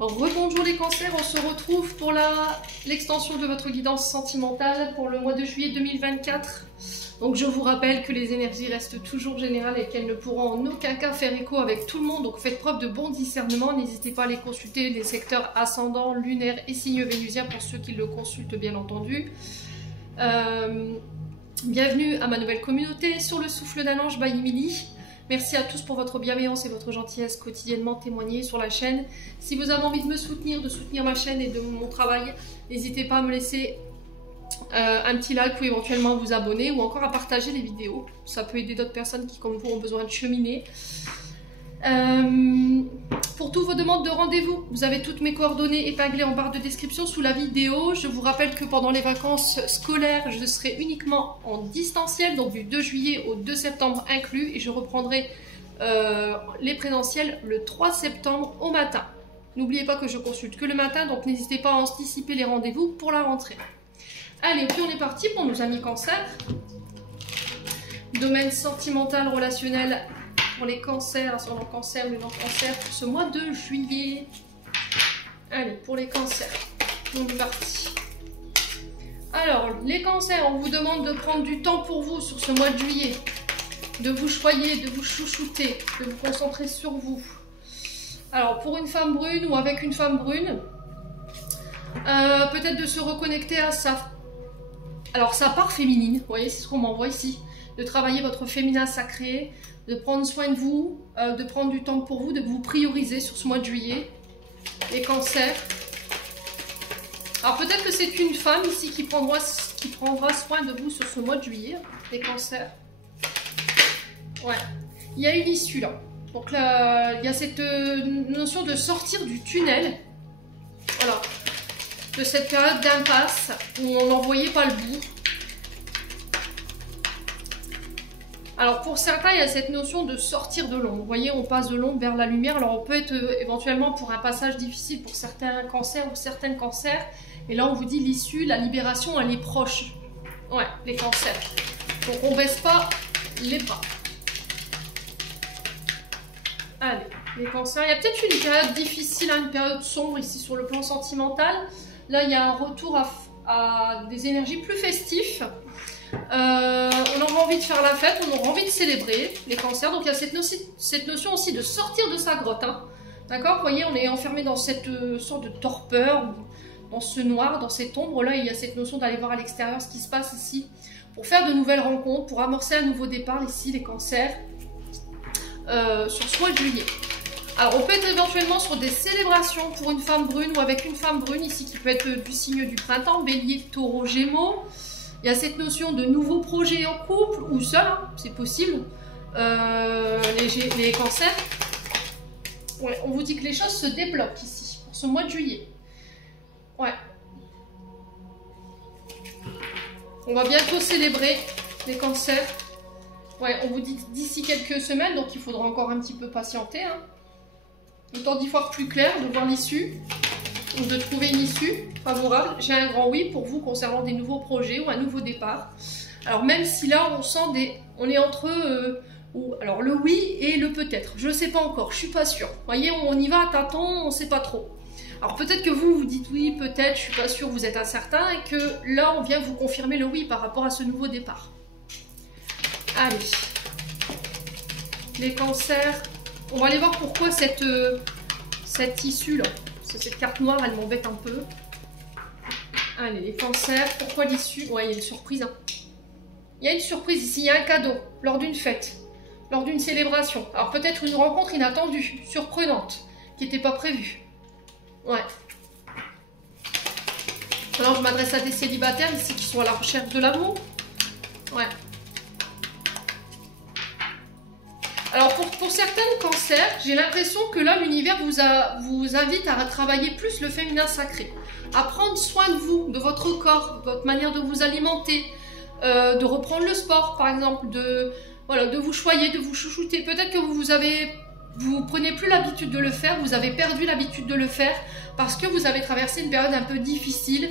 Rebonjour les cancers, on se retrouve pour l'extension de votre guidance sentimentale pour le mois de juillet 2024. Donc je vous rappelle que les énergies restent toujours générales et qu'elles ne pourront en aucun cas faire écho avec tout le monde. Donc faites preuve de bon discernement, n'hésitez pas à les consulter, les secteurs ascendants, lunaires et signes vénusiens pour ceux qui le consultent bien entendu. Bienvenue à ma nouvelle communauté sur le souffle d'un ange by Emily. Merci à tous pour votre bienveillance et votre gentillesse quotidiennement témoignée sur la chaîne. Si vous avez envie de me soutenir, de soutenir ma chaîne et de mon travail, n'hésitez pas à me laisser un petit like ou éventuellement vous abonner ou encore à partager les vidéos. Ça peut aider d'autres personnes qui, comme vous, ont besoin de cheminer. Pour toutes vos demandes de rendez-vous, vous avez toutes mes coordonnées épinglées en barre de description sous la vidéo. Je vous rappelle que pendant les vacances scolaires, je serai uniquement en distanciel, donc du 2 juillet au 2 septembre inclus, et je reprendrai les présentiels le 3 septembre au matin. N'oubliez pas que je consulte que le matin, donc n'hésitez pas à anticiper les rendez-vous pour la rentrée. Allez, puis on est parti pour nos amis cancers. Domaine sentimental, relationnel, pour les cancers, ascendant cancer, lunaire cancer, pour ce mois de juillet. Allez, pour les cancers, on est parti. Alors, les cancers, on vous demande de prendre du temps pour vous sur ce mois de juillet, de vous choyer, de vous chouchouter, de vous concentrer sur vous. Alors, pour une femme brune ou avec une femme brune, peut-être de se reconnecter à sa part féminine, vous voyez, c'est ce qu'on m'envoie ici, de travailler votre féminin sacré, de prendre soin de vous, de prendre du temps pour vous, de vous prioriser sur ce mois de juillet, les cancers. Alors peut-être que c'est une femme ici qui prendra soin de vous sur ce mois de juillet, les cancers. Ouais, il y a une issue là. Donc là, il y a cette notion de sortir du tunnel, voilà, de cette période d'impasse où on n'en voyait pas le bout. Alors pour certains, il y a cette notion de sortir de l'ombre. Vous voyez, on passe de l'ombre vers la lumière. Alors on peut être éventuellement pour un passage difficile pour certains cancers ou certaines cancers. Et là, on vous dit l'issue, la libération, elle est proche. Ouais, les cancers. Donc on ne baisse pas les bras. Allez, les cancers. Il y a peut-être une période difficile, une période sombre ici sur le plan sentimental. Là, il y a un retour à des énergies plus festives. On aura envie de faire la fête, on aura envie de célébrer les cancers. Donc il y a cette notion aussi de sortir de sa grotte. Hein. D'accord? Vous voyez, on est enfermé dans cette sorte de torpeur, dans ce noir, dans cette ombre. Là, il y a cette notion d'aller voir à l'extérieur ce qui se passe ici, pour faire de nouvelles rencontres, pour amorcer un nouveau départ ici, les cancers, sur ce mois de juillet. Alors on peut être éventuellement sur des célébrations pour une femme brune ou avec une femme brune ici, qui peut être du signe du printemps, bélier, taureau, gémeaux. Il y a cette notion de nouveaux projets en couple ou seul, hein, c'est possible. Les cancers. Ouais, on vous dit que les choses se débloquent ici, pour ce mois de juillet. Ouais. On va bientôt célébrer les cancers. Ouais, on vous dit d'ici quelques semaines, donc il faudra encore un petit peu patienter. Hein. Le temps d'y voir plus clair, de voir l'issue. Ou de trouver une issue favorable. J'ai un grand oui pour vous concernant des nouveaux projets ou un nouveau départ. Alors même si là on sent on est entre alors le oui et le peut-être. Je ne sais pas encore, je suis pas sûre. Vous voyez, on y va à tâtons, on ne sait pas trop. Alors peut-être que vous dites oui, peut-être, je suis pas sûre, vous êtes incertain, et que là on vient vous confirmer le oui par rapport à ce nouveau départ. Allez, les cancers. On va aller voir pourquoi cette issue là. Cette carte noire, elle m'embête un peu. Allez, les cancers, pourquoi l'issue? Ouais, il y a une surprise. Hein. Il y a une surprise ici, il y a un cadeau, lors d'une fête, lors d'une célébration. Alors peut-être une rencontre inattendue, surprenante, qui n'était pas prévue. Ouais. Alors je m'adresse à des célibataires ici qui sont à la recherche de l'amour. Ouais. Alors pour certains cancers, j'ai l'impression que là l'univers vous invite à travailler plus le féminin sacré, à prendre soin de vous, de votre corps, de votre manière de vous alimenter, de reprendre le sport par exemple, de vous choyer, de vous chouchouter. Peut-être que vous prenez plus l'habitude de le faire, vous avez perdu l'habitude de le faire parce que vous avez traversé une période un peu difficile.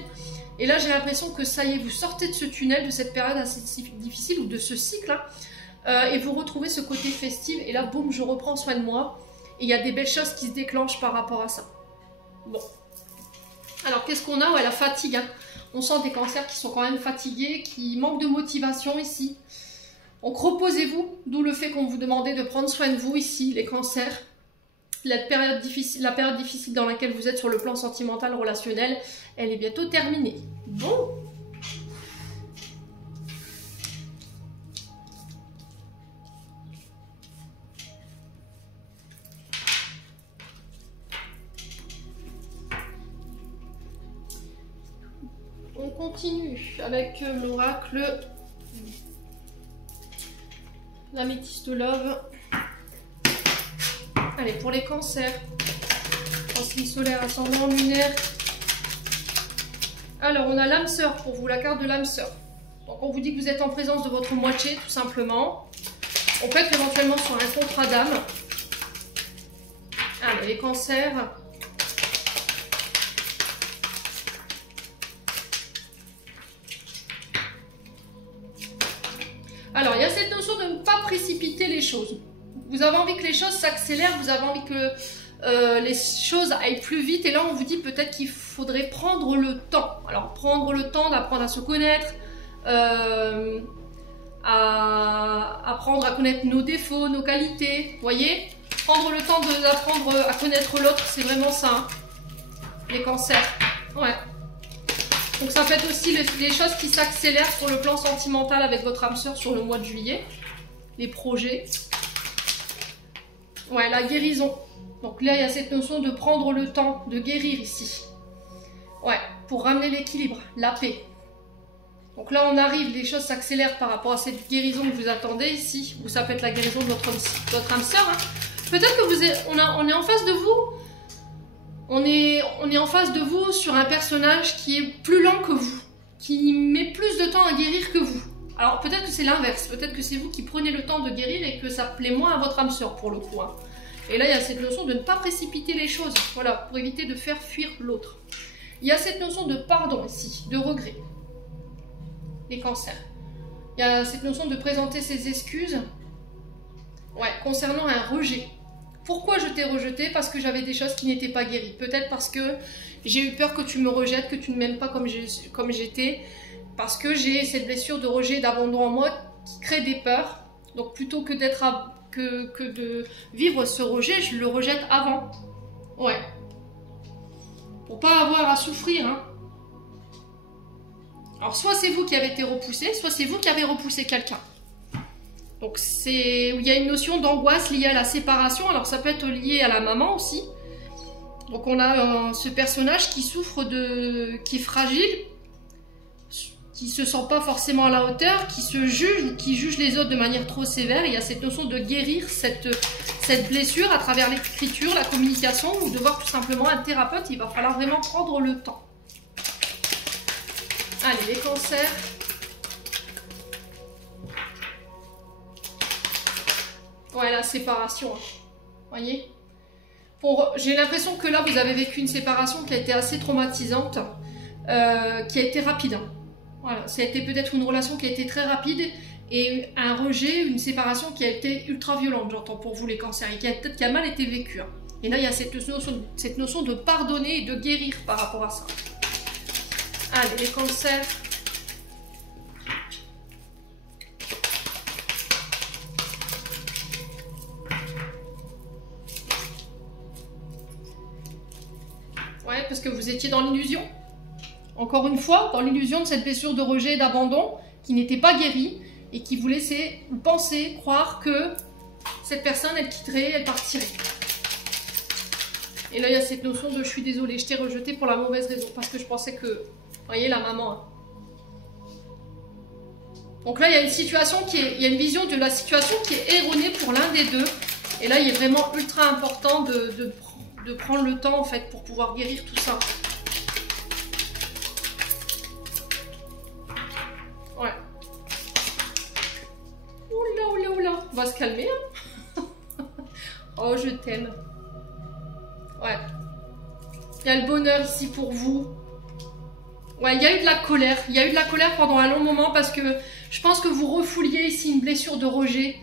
Et là j'ai l'impression que ça y est, vous sortez de ce tunnel, de cette période assez difficile ou de ce cycle. Hein. Et vous retrouvez ce côté festif, et là, boum, je reprends soin de moi, et il y a des belles choses qui se déclenchent par rapport à ça. Bon. Alors, qu'est-ce qu'on a? Ouais, la fatigue. Hein. On sent des cancers qui sont quand même fatigués, qui manquent de motivation ici. Donc, reposez-vous, d'où le fait qu'on vous demandait de prendre soin de vous ici, les cancers. La période difficile dans laquelle vous êtes sur le plan sentimental, relationnel, elle est bientôt terminée. Bon. On continue avec l'oracle l'améthyste love. Allez, pour les cancers, signe solaire, ascendant, lunaire. Alors, on a l'âme sœur pour vous, la carte de l'âme sœur. Donc, on vous dit que vous êtes en présence de votre moitié, tout simplement. On peut être éventuellement sur un contrat d'âme. Allez, les cancers. Alors, il y a cette notion de ne pas précipiter les choses. Vous avez envie que les choses s'accélèrent, vous avez envie que les choses aillent plus vite. Et là, on vous dit peut-être qu'il faudrait prendre le temps. Alors, prendre le temps d'apprendre à se connaître, à apprendre à connaître nos défauts, nos qualités. Vous voyez? Prendre le temps d'apprendre à connaître l'autre, c'est vraiment ça. Hein, les cancers. Ouais. Donc, ça peut être aussi les choses qui s'accélèrent sur le plan sentimental avec votre âme sœur sur le mois de juillet. Les projets. Ouais, la guérison. Donc là, il y a cette notion de prendre le temps, de guérir ici. Ouais, pour ramener l'équilibre, la paix. Donc là, on arrive, les choses s'accélèrent par rapport à cette guérison que vous attendez ici. Ou ça peut être la guérison de votre âme sœur. Hein. Peut-être que on est en face de vous. On est en face de vous sur un personnage qui est plus lent que vous. Qui met plus de temps à guérir que vous. Alors peut-être que c'est l'inverse, peut-être que c'est vous qui prenez le temps de guérir et que ça plaît moins à votre âme sœur pour le coup. Hein. Et là, il y a cette notion de ne pas précipiter les choses, voilà, pour éviter de faire fuir l'autre. Il y a cette notion de pardon ici, de regret. Les cancers. Il y a cette notion de présenter ses excuses, ouais, concernant un rejet. Pourquoi je t'ai rejeté? Parce que j'avais des choses qui n'étaient pas guéries. Peut-être parce que j'ai eu peur que tu me rejettes, que tu ne m'aimes pas comme j'étais. Parce que j'ai cette blessure de rejet, d'abandon en moi qui crée des peurs. Donc plutôt que de vivre ce rejet, je le rejette avant. Ouais. Pour pas avoir à souffrir. Hein. Alors soit c'est vous qui avez été repoussé, soit c'est vous qui avez repoussé quelqu'un. Donc il y a une notion d'angoisse liée à la séparation. Alors ça peut être lié à la maman aussi. Donc on a ce personnage qui souffre qui est fragile, qui se sent pas forcément à la hauteur, qui se juge ou qui juge les autres de manière trop sévère. Il y a cette notion de guérir cette blessure à travers l'écriture, la communication ou de voir tout simplement un thérapeute. Il va falloir vraiment prendre le temps. Allez, les cancers. Ouais, la séparation. Hein. Voyez? J'ai l'impression que là, vous avez vécu une séparation qui a été assez traumatisante, qui a été rapide. Hein. Voilà, ça a été peut-être une relation qui a été très rapide et un rejet, une séparation qui a été ultra violente, j'entends pour vous les cancers, et qui a mal été vécue. Hein. Et là, il y a cette notion de pardonner et de guérir par rapport à ça. Allez, les cancers. Ouais, parce que vous étiez dans l'illusion. Encore une fois, dans l'illusion de cette blessure de rejet et d'abandon qui n'était pas guérie et qui vous laissait penser, croire que cette personne, elle quitterait, elle partirait. Et là, il y a cette notion de « je suis désolée, je t'ai rejeté pour la mauvaise raison » parce que je pensais que... Vous voyez, la maman. Hein. Donc là, il y a une situation il y a une vision de la situation qui est erronée pour l'un des deux. Et là, il est vraiment ultra important de prendre le temps, en fait, pour pouvoir guérir tout ça. Ouais. Oula, oula, oula. On va se calmer. Hein. Oh, je t'aime. Ouais. Il y a le bonheur ici pour vous. Ouais, il y a eu de la colère. Il y a eu de la colère pendant un long moment parce que je pense que vous refouliez ici une blessure de rejet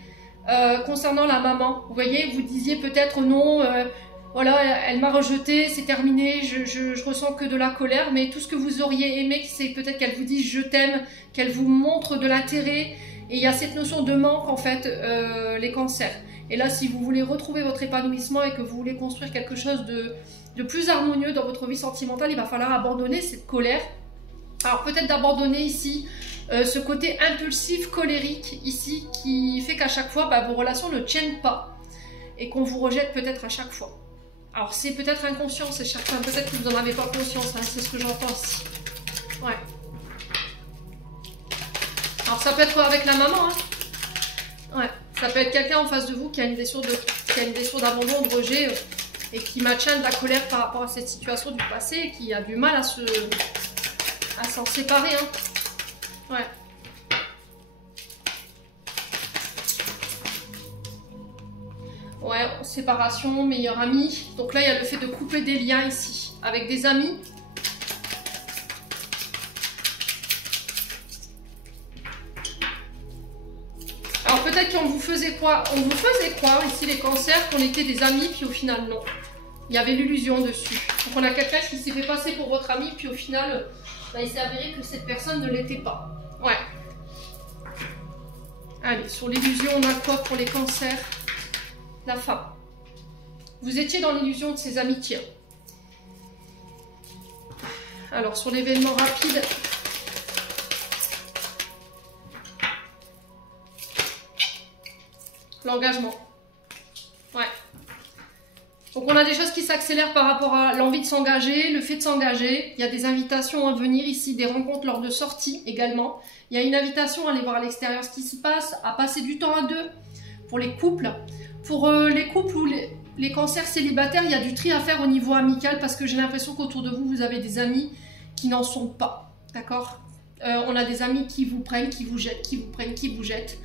concernant la maman. Vous voyez, vous disiez peut-être non, voilà, elle m'a rejeté, c'est terminé, je ressens que de la colère, mais tout ce que vous auriez aimé, c'est peut-être qu'elle vous dise je t'aime, qu'elle vous montre de l'intérêt, et il y a cette notion de manque en fait, les cancers. Et là, si vous voulez retrouver votre épanouissement et que vous voulez construire quelque chose de plus harmonieux dans votre vie sentimentale, il va falloir abandonner cette colère. Alors peut-être d'abandonner ici ce côté impulsif, colérique ici, qui fait qu'à chaque fois, vos relations ne tiennent pas et qu'on vous rejette peut-être à chaque fois. Alors c'est peut-être inconscient, c'est certain, peut-être que vous n'en avez pas conscience, hein, c'est ce que j'entends ici. Ouais. Alors ça peut être avec la maman, hein. Ouais. Ça peut être quelqu'un en face de vous qui a une blessure d'abandon, de rejet et qui maintient de la colère par rapport à cette situation du passé et qui a du mal à s'en séparer. Hein. Ouais. Ouais, séparation, meilleur ami. Donc là, il y a le fait de couper des liens ici avec des amis. Alors peut-être qu'on vous faisait croire, ici les cancers, qu'on était des amis, puis au final non. Il y avait l'illusion dessus. Donc on a quelqu'un qui s'est fait passer pour votre ami, puis au final, il s'est avéré que cette personne ne l'était pas. Ouais. Allez, sur l'illusion, on a quoi pour les cancers? La femme. Vous étiez dans l'illusion de ces amitiés. Alors sur l'événement rapide... L'engagement. Ouais. Donc on a des choses qui s'accélèrent par rapport à l'envie de s'engager, le fait de s'engager. Il y a des invitations à venir ici, des rencontres lors de sorties également. Il y a une invitation à aller voir à l'extérieur ce qui se passe, à passer du temps à deux pour les couples. Pour les couples ou les cancers célibataires, il y a du tri à faire au niveau amical parce que j'ai l'impression qu'autour de vous, vous avez des amis qui n'en sont pas. D'accord? On a des amis qui vous prennent, qui vous jettent, qui vous prennent, qui vous jettent.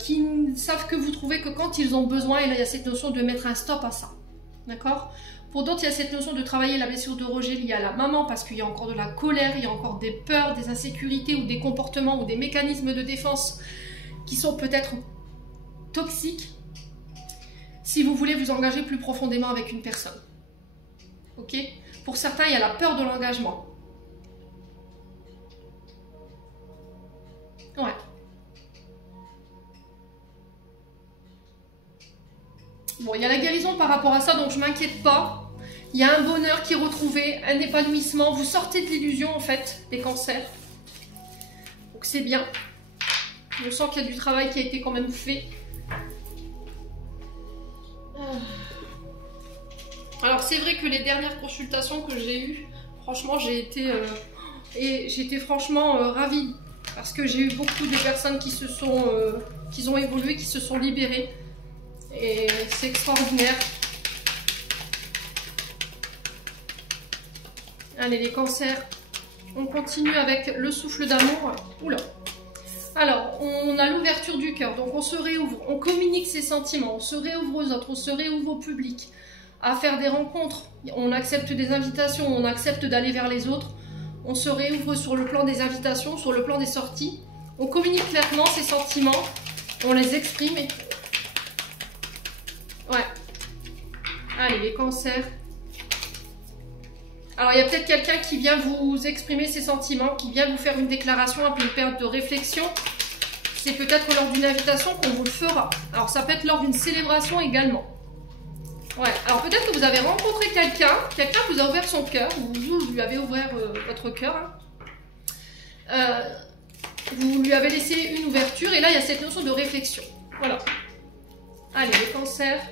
Qui ne savent que vous trouvez que quand ils ont besoin, et là il y a cette notion de mettre un stop à ça, d'accord? Pour d'autres il y a cette notion de travailler la blessure de rejet liée à la maman parce qu'il y a encore de la colère, il y a encore des peurs, des insécurités ou des comportements ou des mécanismes de défense qui sont peut-être toxiques si vous voulez vous engager plus profondément avec une personne, ok? Pour certains il y a la peur de l'engagement, ouais. Bon, il y a la guérison par rapport à ça, donc je ne m'inquiète pas. Il y a un bonheur qui est retrouvé, un épanouissement. Vous sortez de l'illusion, en fait, des cancers. Donc c'est bien. Je sens qu'il y a du travail qui a été quand même fait. Alors c'est vrai que les dernières consultations que j'ai eues, franchement, j'ai été franchement ravie. Parce que j'ai eu beaucoup de personnes qui ont évolué, qui se sont libérées. Et c'est extraordinaire. Allez, les cancers. On continue avec le souffle d'amour. Oula. Alors, on a l'ouverture du cœur. Donc, on se réouvre. On communique ses sentiments. On se réouvre aux autres. On se réouvre au public. À faire des rencontres. On accepte des invitations. On accepte d'aller vers les autres. On se réouvre sur le plan des invitations, sur le plan des sorties. On communique clairement ses sentiments. On les exprime. Ouais. Allez, les cancers. Alors, il y a peut-être quelqu'un qui vient vous exprimer ses sentiments, qui vient vous faire une déclaration après une période de réflexion. C'est peut-être lors d'une invitation qu'on vous le fera. Alors, ça peut être lors d'une célébration également. Ouais. Alors, peut-être que vous avez rencontré quelqu'un vous a ouvert son cœur, vous lui avez ouvert votre cœur. Hein. Vous lui avez laissé une ouverture, et là, il y a cette notion de réflexion. Voilà. Allez, les cancers.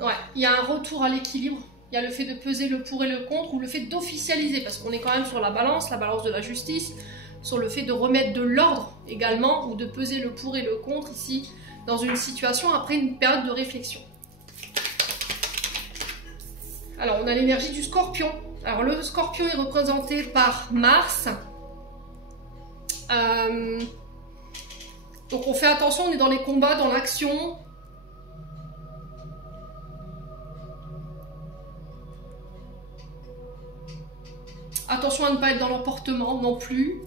Ouais, il y a un retour à l'équilibre. Il y a le fait de peser le pour et le contre, ou le fait d'officialiser, parce qu'on est quand même sur la balance de la justice, sur le fait de remettre de l'ordre également, ou de peser le pour et le contre ici, dans une situation après une période de réflexion. Alors, on a l'énergie du scorpion. Alors, le scorpion est représenté par Mars. Donc on fait attention, on est dans les combats, dans l'action. Attention à ne pas être dans l'emportement non plus.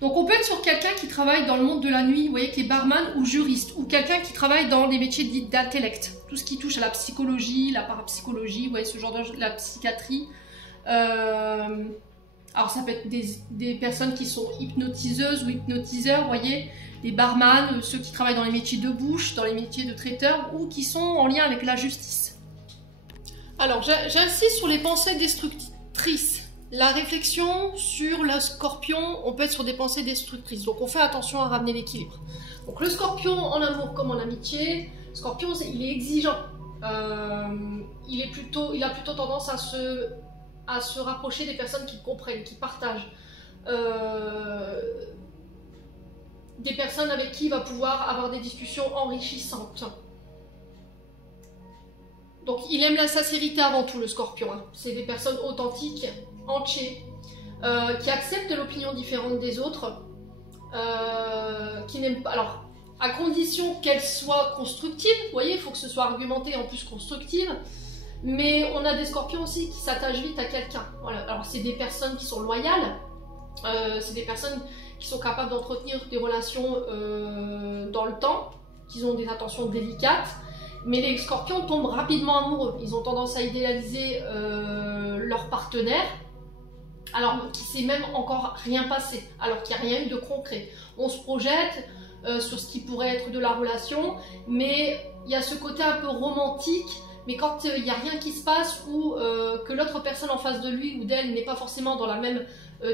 Donc on peut être sur quelqu'un qui travaille dans le monde de la nuit, vous voyez, qui est barman ou juriste, ou quelqu'un qui travaille dans les métiers dits d'intellect, tout ce qui touche à la psychologie, la parapsychologie, vous voyez, ce genre de la psychiatrie. Alors ça peut être des personnes qui sont hypnotiseuses ou hypnotiseurs, vous voyez, des barman, ceux qui travaillent dans les métiers de bouche, dans les métiers de traiteur, ou qui sont en lien avec la justice. Alors j'insiste sur les pensées destructrices. La réflexion sur le scorpion, on peut être sur des pensées destructrices, donc on fait attention à ramener l'équilibre. Donc le scorpion en amour comme en amitié, scorpion il est exigeant, il a plutôt tendance à se rapprocher des personnes qui comprennent, qui partagent, des personnes avec qui il va pouvoir avoir des discussions enrichissantes. Donc il aime la sincérité avant tout, le scorpion, hein. C'est des personnes authentiques, entières, qui acceptent l'opinion différente des autres, qui n'aiment pas... Alors, à condition qu'elle soit constructive, vous voyez, il faut que ce soit argumenté en plus constructive, mais on a des scorpions aussi qui s'attachent vite à quelqu'un. Voilà. Alors c'est des personnes qui sont loyales, c'est des personnes qui sont capables d'entretenir des relations dans le temps, qui ont des intentions délicates, mais les scorpions tombent rapidement amoureux. Ils ont tendance à idéaliser leur partenaire, alors qu'il ne s'est même encore rien passé, alors qu'il n'y a rien eu de concret. On se projette sur ce qui pourrait être de la relation, mais il y a ce côté un peu romantique, mais quand il n'y a rien qui se passe ou que l'autre personne en face de lui ou d'elle n'est pas forcément dans la même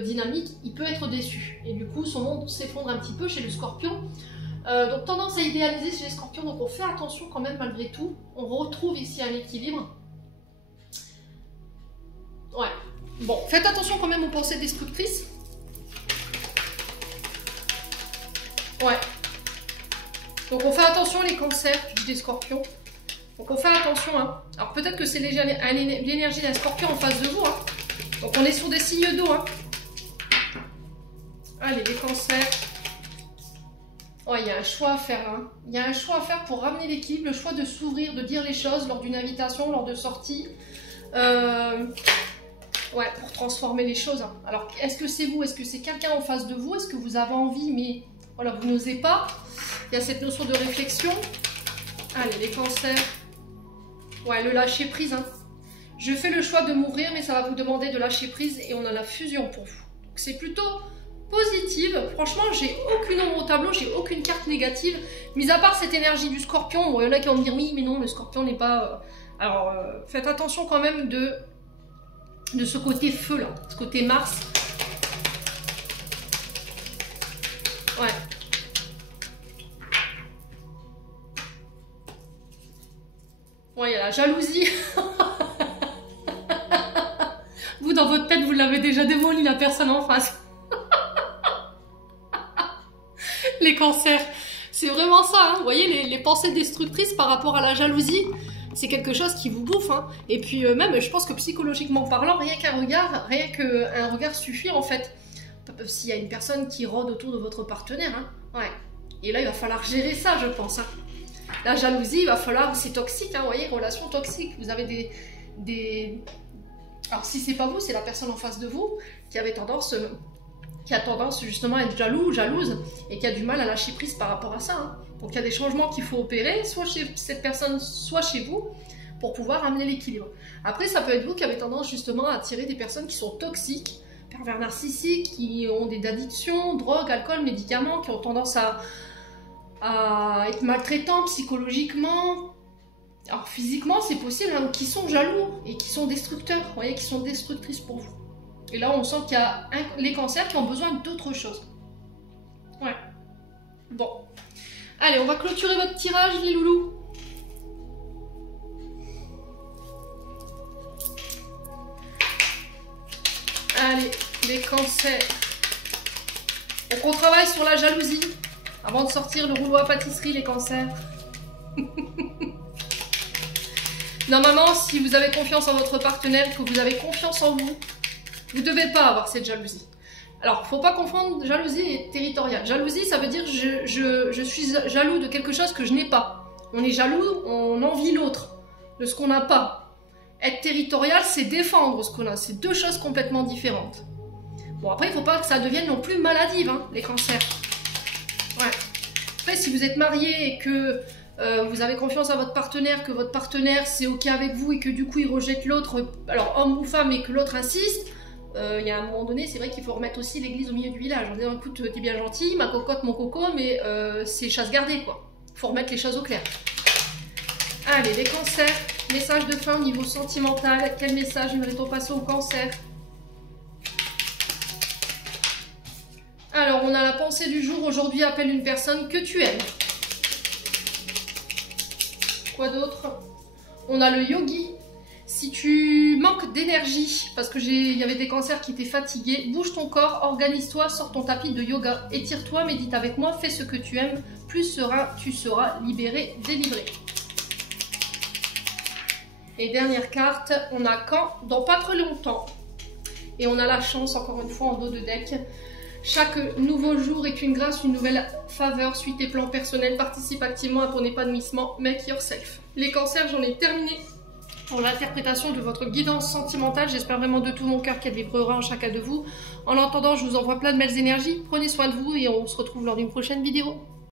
dynamique, il peut être déçu. Et du coup, son monde s'effondre un petit peu chez le scorpion. Donc tendance à idéaliser chez les scorpions, donc on fait attention quand même malgré tout. On retrouve ici un équilibre. Ouais. Bon, faites attention quand même aux pensées destructrices. Ouais. Donc on fait attention les cancers, je dis des scorpions. Donc on fait attention, hein. Alors peut-être que c'est l'énergie d'un scorpion en face de vous, hein. Donc on est sur des signes d'eau, hein. Allez, les cancers. Oh, il y a un choix à faire, hein. Il y a un choix à faire pour ramener l'équilibre, le choix de s'ouvrir, de dire les choses lors d'une invitation, lors de sortie. Ouais, pour transformer les choses, hein. Alors, est-ce que c'est vous? Est-ce que c'est quelqu'un en face de vous? Est-ce que vous avez envie, mais voilà, vous n'osez pas? Il y a cette notion de réflexion. Allez, les cancers. Ouais, le lâcher prise, hein. Je fais le choix de m'ouvrir, mais ça va vous demander de lâcher prise et on a la fusion pour vous. Donc c'est plutôt positive. Franchement, j'ai aucune ombre au tableau, j'ai aucune carte négative, mis à part cette énergie du scorpion. Bon, il y en a qui vont me dire oui, mais non, le scorpion n'est pas... Alors, faites attention quand même de ce côté feu là, ce côté Mars. Ouais. Ouais, il y a la jalousie. Vous, dans votre tête, vous l'avez déjà démoli, la personne en face. Les cancers. C'est vraiment ça, hein. Vous voyez, les pensées destructrices par rapport à la jalousie, c'est quelque chose qui vous bouffe, hein. Et puis même, je pense que psychologiquement parlant, rien qu'un regard suffit, en fait. S'il y a une personne qui rôde autour de votre partenaire, hein. Ouais. Et là, il va falloir gérer ça, je pense, hein. La jalousie, il va falloir... C'est toxique, hein, vous voyez, relation toxique. Vous avez des... Alors, si c'est pas vous, c'est la personne en face de vous qui avait tendance... qui a tendance justement à être jaloux, jalouse, et qui a du mal à lâcher prise par rapport à ça, hein. Donc il y a des changements qu'il faut opérer, soit chez cette personne, soit chez vous, pour pouvoir amener l'équilibre. Après, ça peut être vous qui avez tendance justement à attirer des personnes qui sont toxiques, pervers narcissiques, qui ont des addictions, drogue, alcool, médicaments, qui ont tendance à être maltraitants psychologiquement. Alors physiquement, c'est possible, hein, qui sont jaloux et qui sont destructeurs, vous voyez, qui sont destructrices pour vous. Et là, on sent qu'il y a les cancers qui ont besoin d'autre chose. Ouais. Bon. Allez, on va clôturer votre tirage, les loulous. Allez, les cancers. Donc, on travaille sur la jalousie. Avant de sortir le rouleau à pâtisserie, les cancers. Normalement, si vous avez confiance en votre partenaire, que vous avez confiance en vous, vous ne devez pas avoir cette jalousie. Alors, il ne faut pas confondre jalousie et territoriale. Jalousie, ça veut dire je suis jaloux de quelque chose que je n'ai pas. On est jaloux, on envie l'autre de ce qu'on n'a pas. Être territorial, c'est défendre ce qu'on a. C'est deux choses complètement différentes. Bon, après, il ne faut pas que ça devienne non plus maladive, hein, les cancers. Ouais. Après, si vous êtes marié et que vous avez confiance à votre partenaire, que votre partenaire c'est ok avec vous et que du coup il rejette l'autre, alors homme ou femme, et que l'autre insiste, il y a un moment donné, c'est vrai qu'il faut remettre aussi l'église au milieu du village en disant écoute, t'es bien gentil, ma cocotte, mon coco, mais c'est chasse gardée quoi. Faut remettre les choses au clair. Allez, les cancers, message de fin au niveau sentimental. Quel message aimerait-on passer au cancer? Alors, on a la pensée du jour. Aujourd'hui, appelle une personne que tu aimes. Quoi d'autre? On a le yogi. Si tu manques d'énergie, parce que il y avait des cancers qui étaient fatigués, bouge ton corps, organise-toi, sors ton tapis de yoga, étire-toi, médite avec moi, fais ce que tu aimes, plus tu seras libéré, délivré. Et dernière carte, on a quand? Dans pas très longtemps. Et on a la chance, encore une fois, en dos de deck. Chaque nouveau jour est une grâce, une nouvelle faveur. Suis tes plans personnels, participe activement à ton épanouissement. Make yourself. Les cancers, j'en ai terminé pour l'interprétation de votre guidance sentimentale. J'espère vraiment de tout mon cœur qu'elle vibrera en chacun de vous. En attendant, je vous envoie plein de belles énergies. Prenez soin de vous et on se retrouve lors d'une prochaine vidéo.